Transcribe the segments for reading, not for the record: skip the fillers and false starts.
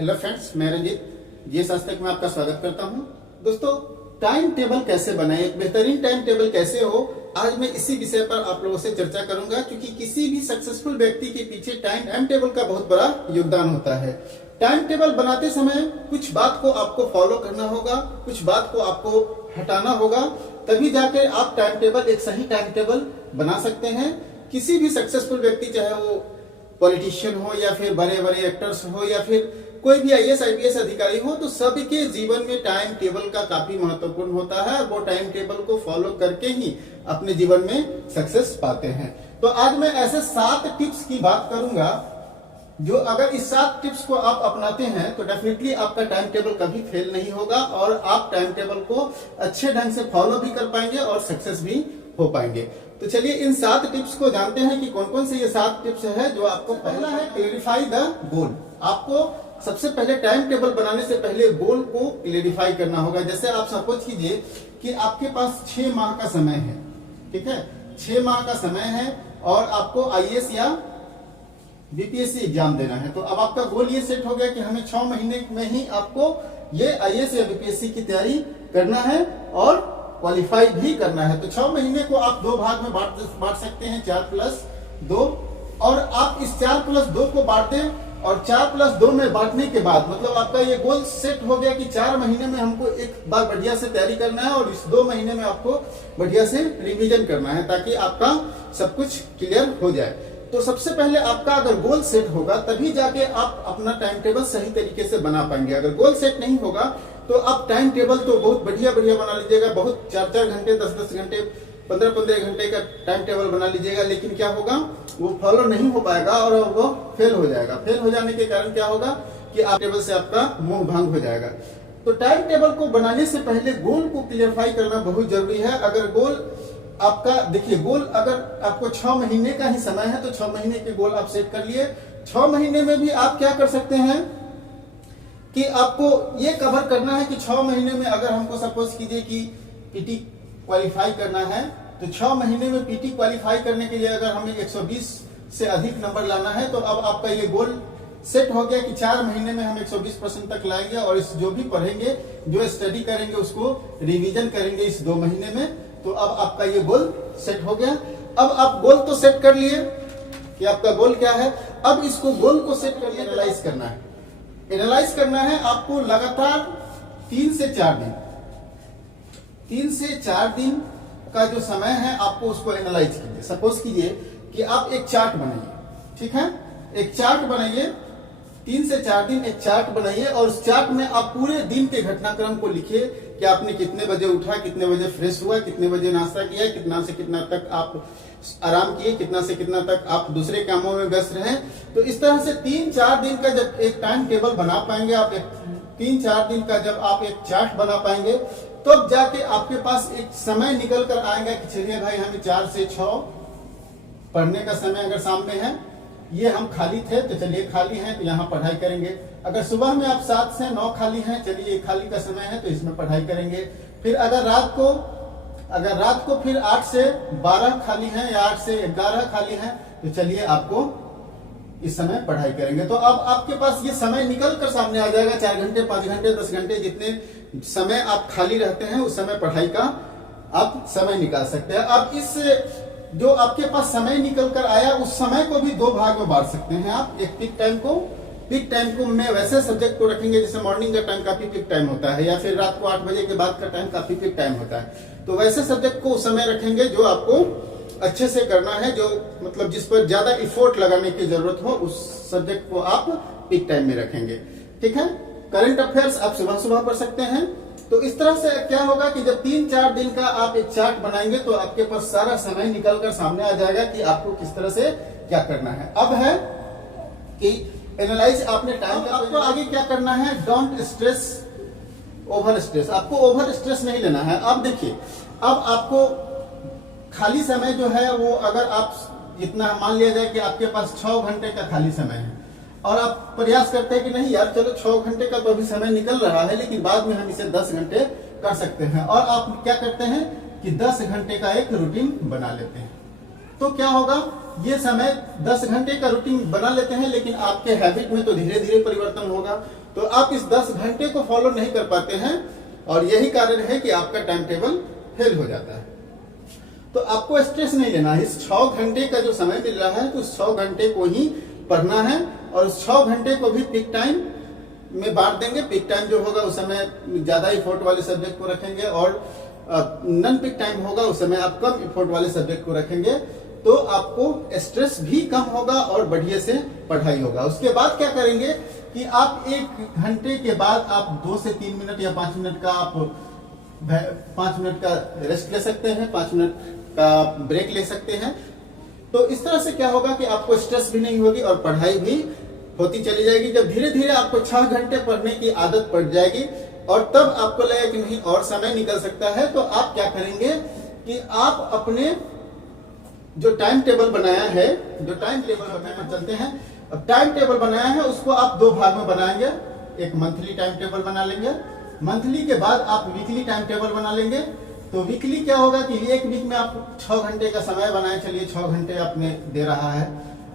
Hello friends, मैं Ranjit GS आज तक में आपका स्वागत करता हूं। दोस्तों, टाइम टेबल कैसे बनाएं, एक बेहतरीन टाइम टेबल कैसे हो, आज मैं इसी विषय पर आप लोगों से चर्चा करूंगा। क्योंकि किसी भी सक्सेसफुल व्यक्ति के पीछे टाइम टेबल का बहुत बड़ा योगदान होता है। टाइम टेबल बनाते समय कुछ बात को आपको फॉलो करना होगा, कुछ बात को आपको हटाना होगा, तभी जाके आप टाइम टेबल, एक सही टाइम टेबल बना सकते हैं। किसी भी सक्सेसफुल व्यक्ति, चाहे वो पॉलिटिशियन हो या फिर बड़े बड़े एक्टर्स हो या फिर कोई भी आईएएस आईपीएस अधिकारी हो, तो सभी के जीवन में टाइम टेबल का काफी महत्वपूर्ण होता है। वो टाइम टेबल को फॉलो करके ही अपने जीवन में सक्सेस पाते हैं। तो आज मैं ऐसे 7 टिप्स की बात करूंगा जो अगर इस 7 टिप्स को आप अपनाते हैं तो डेफिनेटली आपका टाइम टेबल कभी फेल नहीं होगा और आप टाइम टेबल को अच्छे ढंग से फॉलो भी कर पाएंगे और सक्सेस भी हो पाएंगे। तो चलिए इन 7 टिप्स को जानते हैं कि कौन कौन से ये 7 टिप्स है जो आपको। पहला है क्लेरिफाई द गोल। आपको सबसे पहले टाइम टेबल बनाने से पहले गोल को क्लेरिफाई करना होगा। जैसे आप सपोज कीजिए कि आपके पास 6 माह का समय है, ठीक है, 6 माह का समय है और आपको आईएएस या बीपीएससी एग्जाम देना है। तो अब आपका गोल ये सेट हो गया कि हमें 6 महीने में ही आपको ये आईएएस या बीपीएससी की तैयारी करना है और क्वालिफाई भी करना है। तो 6 महीने को आप 2 भाग में बांट सकते हैं, 4+2, और आप इस 4+2 को बांट दें और 4+2 में बांटने के बाद मतलब आपका ये गोल सेट हो गया कि 4 महीने में हमको एक बार बढ़िया से तैयारी करना है और इस 2 महीने में आपको बढ़िया से रिवीजन करना है ताकि आपका सब कुछ क्लियर हो जाए। तो सबसे पहले आपका अगर गोल सेट होगा तभी जाके आप अपना टाइम टेबल सही तरीके से बना पाएंगे। अगर गोल सेट नहीं होगा तो आप टाइम टेबल तो बहुत बढ़िया बना लीजिएगा, बहुत 4-4 घंटे, 10-10 घंटे, 15-15 घंटे का टाइम टेबल बना लीजिएगा, लेकिन क्या होगा, वो फॉलो नहीं हो पाएगा और वो फेल हो जाएगा। फेल हो जाने के कारण क्या होगा कि आप टेबल से आपका मोह भंग हो जाएगा। तो टाइम टेबल को बनाने से पहले गोल को क्लियरफाई करना बहुत जरूरी है। अगर गोल आपका, देखिए, गोल अगर आपको 6 महीने का ही समय है तो 6 महीने के गोल आप सेट कर लिए। 6 महीने में भी आप क्या कर सकते हैं कि आपको ये कवर करना है कि 6 महीने में अगर हमको सपोज कीजिए कि पीटी क्वालिफाई करना है तो 6 महीने में पीटी क्वालिफाई करने के लिए अगर हमें 120 से अधिक नंबर लाना है तो अब आपका ये गोल सेट हो गया कि 4 महीने में हम 120% तक लाएंगे और इस जो भी पढ़ेंगे, जो स्टडी करेंगे, उसको रिवीजन करेंगे इस 2 महीने में। तो अब आपका ये गोल सेट हो गया। अब आप गोल तो सेट कर लिए कि आपका गोल क्या है। अब इसको गोल को सेट कर लिए, एनालाइज करना है। एनालाइज करना है आपको लगातार 3 से 4 दिन, 3 से 4 दिन का जो समय है आपको उसको एनालाइज कीजिए। सपोज कीजिए कि आप एक चार्ट बनाइए, ठीक है, एक चार्ट बनाइए, 3 से 4 दिन एक चार्ट बनाइए और उस चार्ट में आप पूरे दिन के घटनाक्रम को लिखिए कि आपने कितने बजे उठा, कितने बजे फ्रेश हुआ, कितने बजे नाश्ता किया, कितना से कितना तक आप आराम किए, कितना से कितना तक आप दूसरे कामों में व्यस्त रहे। तो इस तरह से 3-4 दिन का जब एक टाइम टेबल बना पाएंगे आप, 3-4 दिन का जब आप एक चार्ट बना पाएंगे तब तो जाके आपके पास एक समय निकल कर आएगा कि चलिए भाई, हमें 4 से 6 पढ़ने का समय अगर सामने है, ये हम खाली थे तो चलिए खाली हैं तो यहाँ पढ़ाई करेंगे। अगर सुबह में आप 7 से 9 खाली हैं, चलिए खाली का समय है तो इसमें पढ़ाई करेंगे। फिर अगर रात को फिर 8 से 12 खाली हैं या 8 से 11 खाली हैं तो चलिए आपको इस समय पढ़ाई करेंगे। तो अब आपके पास ये समय निकल कर सामने आ जाएगा। 4 घंटे, 5 घंटे, 10 घंटे, जितने समय आप खाली रहते हैं उस समय पढ़ाई का आप समय निकाल सकते हैं। अब इस जो आपके पास समय निकल कर आया उस समय को भी 2 भाग में बांट सकते हैं आप। एक पीक टाइम को में वैसे सब्जेक्ट को रखेंगे जैसे मॉर्निंग का टाइम काफी पीक टाइम होता है या फिर रात को 8 बजे के बाद का टाइम काफी पीक टाइम होता है। तो वैसे सब्जेक्ट को उस समय रखेंगे जो आपको अच्छे से करना है, जो मतलब जिस पर ज्यादा इफोर्ट लगाने की जरूरत हो, उस सब्जेक्ट को आप पीक टाइम में रखेंगे, ठीक है। करंट अफेयर्स आप सुबह पढ़ सकते हैं। तो इस तरह से क्या होगा कि जब 3-4 दिन का आप एक चार्ट बनाएंगे तो आपके पास सारा समय निकल कर सामने आ जाएगा कि आपको किस तरह से क्या करना है। अब है कि एनालाइज आपने टाइम का, आपको आगे क्या करना है, डोंट स्ट्रेस ओवर स्ट्रेस। आपको ओवर स्ट्रेस नहीं लेना है। अब देखिए, अब आपको खाली समय जो है वो अगर आप इतना मान लिया जाए कि आपके पास 6 घंटे का खाली समय है और आप प्रयास करते हैं कि नहीं यार चलो 6 घंटे का तो अभी समय निकल रहा है लेकिन बाद में हम इसे 10 घंटे कर सकते हैं, और आप क्या करते हैं कि 10 घंटे का एक रूटीन बना लेते हैं। तो क्या होगा, ये समय 10 घंटे का रूटीन बना लेते हैं लेकिन आपके हैबिट में तो धीरे धीरे परिवर्तन होगा। तो आप इस 10 घंटे को फॉलो नहीं कर पाते हैं और यही कारण है कि आपका टाइम टेबल फेल हो जाता है। तो आपको स्ट्रेस नहीं लेना है। इस 6 घंटे का जो समय मिल रहा है तो उस 6 घंटे को ही पढ़ना है और उस 6 घंटे को भी पीक टाइम में बांट देंगे। पीक टाइम जो होगा उस समय ज्यादा इफोर्ट वाले सब्जेक्ट को रखेंगे और नॉन पीक टाइम होगा उस समय आप कम इफोर्ट वाले सब्जेक्ट को रखेंगे, तो आपको स्ट्रेस भी कम होगा और बढ़िया से पढ़ाई होगा। उसके बाद क्या करेंगे कि आप 1 घंटे के बाद आप 2 से 3 मिनट या 5 मिनट का आप 5 मिनट का रेस्ट ले सकते हैं, 5 मिनट का ब्रेक ले सकते हैं। तो इस तरह से क्या होगा कि आपको स्ट्रेस भी नहीं होगी और पढ़ाई भी होती चली जाएगी। जब धीरे धीरे आपको 6 घंटे पढ़ने की आदत पड़ जाएगी और तब आपको लगेगा कि नहीं और समय निकल सकता है, तो आप क्या करेंगे कि आप अपने जो टाइम टेबल बनाया है, जो टाइम टेबल बनाया चलते हैं, अब टाइम टेबल बनाया है उसको आप 2 भाग में बनाएंगे। एक मंथली टाइम टेबल बना लेंगे, मंथली के बाद आप वीकली टाइम टेबल बना लेंगे। तो वीकली क्या होगा कि एक वीक में आप 6 घंटे का समय बनाए, चलिए 6 घंटे आपने दे रहा है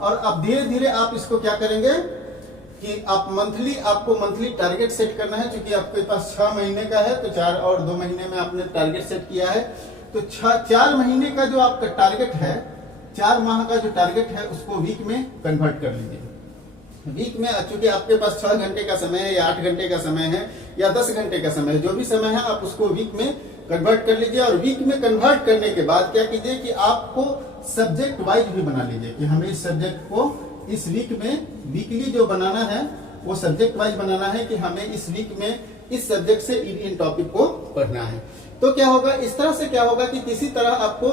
और अब धीरे धीरे आप इसको क्या करेंगे कि आप आपको मंथली टारगेट सेट करना है। क्योंकि आपके पास 6 महीने का है तो 4 और 2 महीने में आपने टारगेट सेट किया है, तो 4 महीने का जो आपका टारगेट है, 4 माह का जो टारगेट है उसको वीक में कन्वर्ट कर लीजिए। वीक में चूंकि आपके पास 6 घंटे का समय है या 8 घंटे का समय है या 10 घंटे का समय है, जो भी समय है आप उसको वीक में कन्वर्ट कर लीजिए। और वीक में कन्वर्ट करने के बाद क्या कीजिए कि आपको सब्जेक्ट वाइज भी बना लीजिए कि हमें इस सब्जेक्ट को इस वीक में वीकली जो बनाना है वो सब्जेक्ट वाइज बनाना है कि हमें इस वीक में इस सब्जेक्ट से इन टॉपिक को पढ़ना है। तो क्या होगा, इस तरह से क्या होगा कि किसी तरह आपको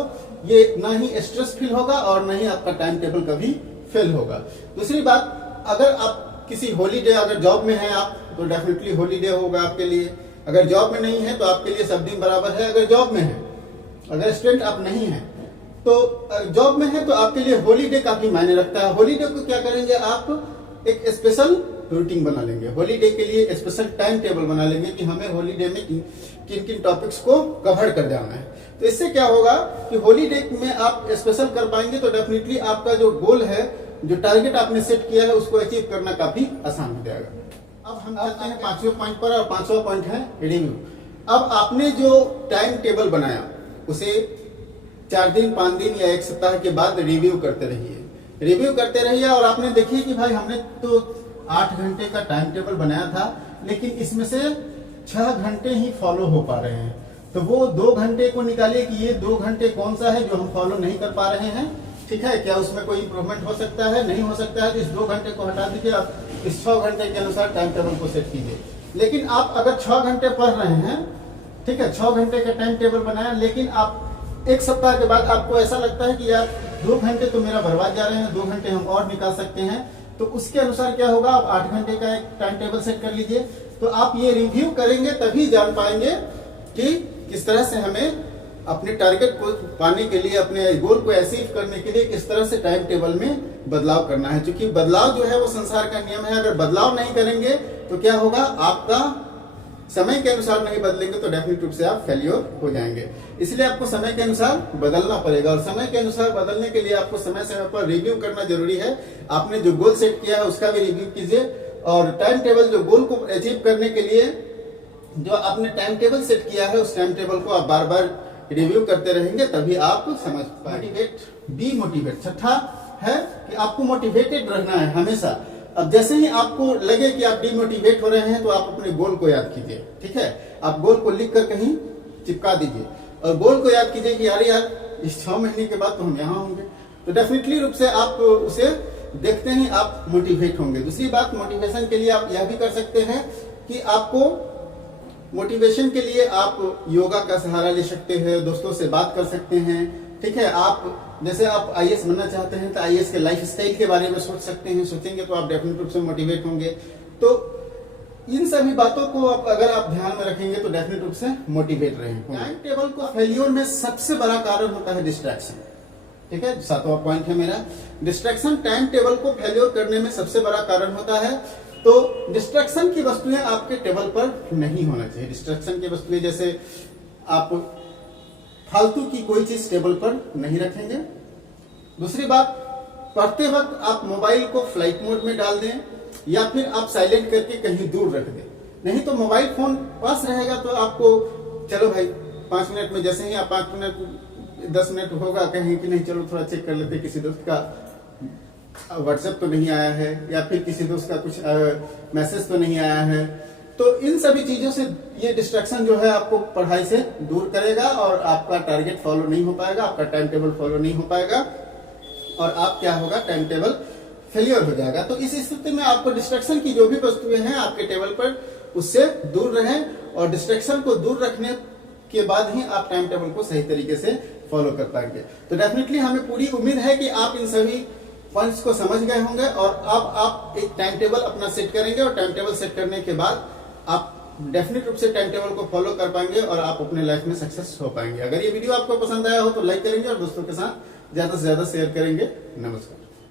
ये ना ही स्ट्रेस फील होगा और ना ही आपका टाइम टेबल कभी फेल होगा। दूसरी बात, अगर आप किसी हॉलीडे, अगर जॉब में है आप तो डेफिनेटली हॉलीडे होगा आपके लिए। अगर जॉब में नहीं है तो आपके लिए सब दिन बराबर है। अगर जॉब में है, अगर स्टूडेंट आप नहीं है तो जॉब में है तो आपके लिए हॉलीडे काफी मायने रखता है। हॉलीडे को क्या करेंगे, आप एक स्पेशल रूटीन बना लेंगे, हॉलीडे के लिए स्पेशल टाइम टेबल बना लेंगे कि हमें हॉलीडे में किन किन टॉपिक्स को कवर कर जाना है। तो इससे क्या होगा कि हॉलीडे में आप स्पेशल कर पाएंगे तो डेफिनेटली आपका जो गोल है, जो टारगेट आपने सेट किया है उसको अचीव करना काफी आसान हो जाएगा। अब हम चलते हैं 5वें पॉइंट पर और 5वां पॉइंट है रिव्यू। अब आपने जो टाइम टेबल बनाया उसे 4 दिन, 5 दिन या 1 सप्ताह के बाद रिव्यू करते रहिए और आपने देखिए कि भाई हमने तो 8 घंटे का टाइम टेबल बनाया था लेकिन इसमें से 6 घंटे ही फॉलो हो पा रहे हैं। तो वो 2 घंटे को निकालिए कि ये 2 घंटे कौन सा है जो हम फॉलो नहीं कर पा रहे हैं। ठीक है, क्या उसमें कोई इंप्रूवमेंट हो सकता है, नहीं हो सकता है, तो इस 2 घंटे को हटा दीजिए, आप इस 6 घंटे के अनुसार टाइम टेबल को सेट कीजिए। लेकिन आप अगर 6 घंटे पढ़ रहे हैं, ठीक है, 6 घंटे का टाइम टेबल बनाया, लेकिन आप 1 सप्ताह के बाद आपको ऐसा लगता है कि यार 2 घंटे तो मेरा बर्बाद जा रहे हैं, 2 घंटे हम और निकाल सकते हैं, तो उसके अनुसार क्या होगा, आप 8 घंटे का एक टाइम टेबल सेट कर लीजिए। तो आप ये रिव्यू करेंगे तभी जान पाएंगे कि किस तरह से हमें अपने टारगेट को पाने के लिए, अपने गोल को अचीव करने के लिए किस तरह से टाइम टेबल में बदलाव करना है। क्योंकि बदलाव जो है वो संसार का नियम है। अगर बदलाव नहीं करेंगे तो क्या होगा, आपका समय के अनुसार नहीं बदलेंगे तो डेफिनेट रूप से आप फेल्योर हो जाएंगे। इसलिए आपको समय के अनुसार बदलना पड़ेगा और समय के अनुसार बदलने के लिए आपको समय समय पर रिव्यू करना जरूरी है। आपने जो गोल सेट किया है उसका भी रिव्यू कीजिए और टाइम टेबल, जो गोल को अचीव करने के लिए जो आपने टाइम टेबल सेट किया है उस टाइम टेबल को आप बार बार रिव्यू करते रहेंगे, तभी आप समझ पाएंगे। Be motivate. छठा है कि आपको मोटिवेटेड रहना है हमेशा। अब जैसे ही आपको लगे कि आप डिमोटिवेट हो रहे हैं तो आप अपने गोल को याद कीजिए। ठीक है, आप गोल को लिख कर कहीं चिपका दीजिए और गोल को याद कीजिए कि यार इस 6 महीने के बाद तो हम यहाँ होंगे। तो डेफिनेटली रूप से आप उसे देखते ही आप मोटिवेट होंगे। दूसरी बात, मोटिवेशन के लिए आप यह भी कर सकते हैं कि आपको मोटिवेशन के लिए आप योगा का सहारा ले सकते हैं, दोस्तों से बात कर सकते हैं। ठीक है, आप जैसे आप आईएएस बनना चाहते हैं तो आईएएस के लाइफ स्टाइल के बारे में सोच सकते हैं। सोचेंगे तो आप डेफिनेट रूप से मोटिवेट होंगे। तो इन सभी बातों को अगर आप ध्यान में रखेंगे तो डेफिनेट रूप से मोटिवेट रहेंगे। टाइम टेबल को फेल्योर में सबसे बड़ा कारण होता है डिस्ट्रैक्शन। ठीक है, 7वां पॉइंट है मेरा, डिस्ट्रैक्शन टाइम टेबल को फेल्योर करने में सबसे बड़ा कारण होता है। तो डिस्ट्रैक्शन की वस्तुएं आपके टेबल पर नहीं होना चाहिए। डिस्ट्रैक्शन की वस्तुएं जैसे आप फालतू की कोई चीज टेबल पर नहीं रखेंगे। दूसरी बात, पढ़ते वक्त आप मोबाइल को फ्लाइट मोड में डाल दें या फिर आप साइलेंट करके कहीं दूर रख दें। नहीं तो मोबाइल फोन पास रहेगा तो आपको चलो भाई 5 मिनट में, जैसे ही आप 5 मिनट 10 मिनट होगा कहें कि नहीं चलो थोड़ा चेक कर लेते किसी दोस्त का व्हाट्सएप तो नहीं आया है, या फिर किसी दोस्त का कुछ मैसेज तो नहीं आया है। तो इन सभी चीजों से ये डिस्ट्रैक्शन जो है आपको पढ़ाई से दूर करेगा और आपका टारगेट फॉलो नहीं हो पाएगा, आपका टाइम टेबल फॉलो नहीं हो पाएगा और आप क्या होगा, टाइम टेबल फेलियर हो जाएगा। तो इस स्थिति में आपको डिस्ट्रैक्शन की जो भी वस्तुएं हैं आपके टेबल पर, उससे दूर रहें और डिस्ट्रैक्शन को दूर रखने के बाद ही आप टाइम टेबल को सही तरीके से फॉलो कर पाएंगे। तो डेफिनेटली हमें पूरी उम्मीद है कि आप इन सभी पॉइंट्स को समझ गए होंगे और अब आप एक टाइम टेबल अपना सेट करेंगे और टाइम टेबल सेट करने के बाद आप डेफिनेट रूप से टाइम टेबल को फॉलो कर पाएंगे और आप अपने लाइफ में सक्सेस हो पाएंगे। अगर ये वीडियो आपको पसंद आया हो तो लाइक करेंगे और दोस्तों के साथ ज्यादा से ज्यादा शेयर करेंगे। नमस्कार।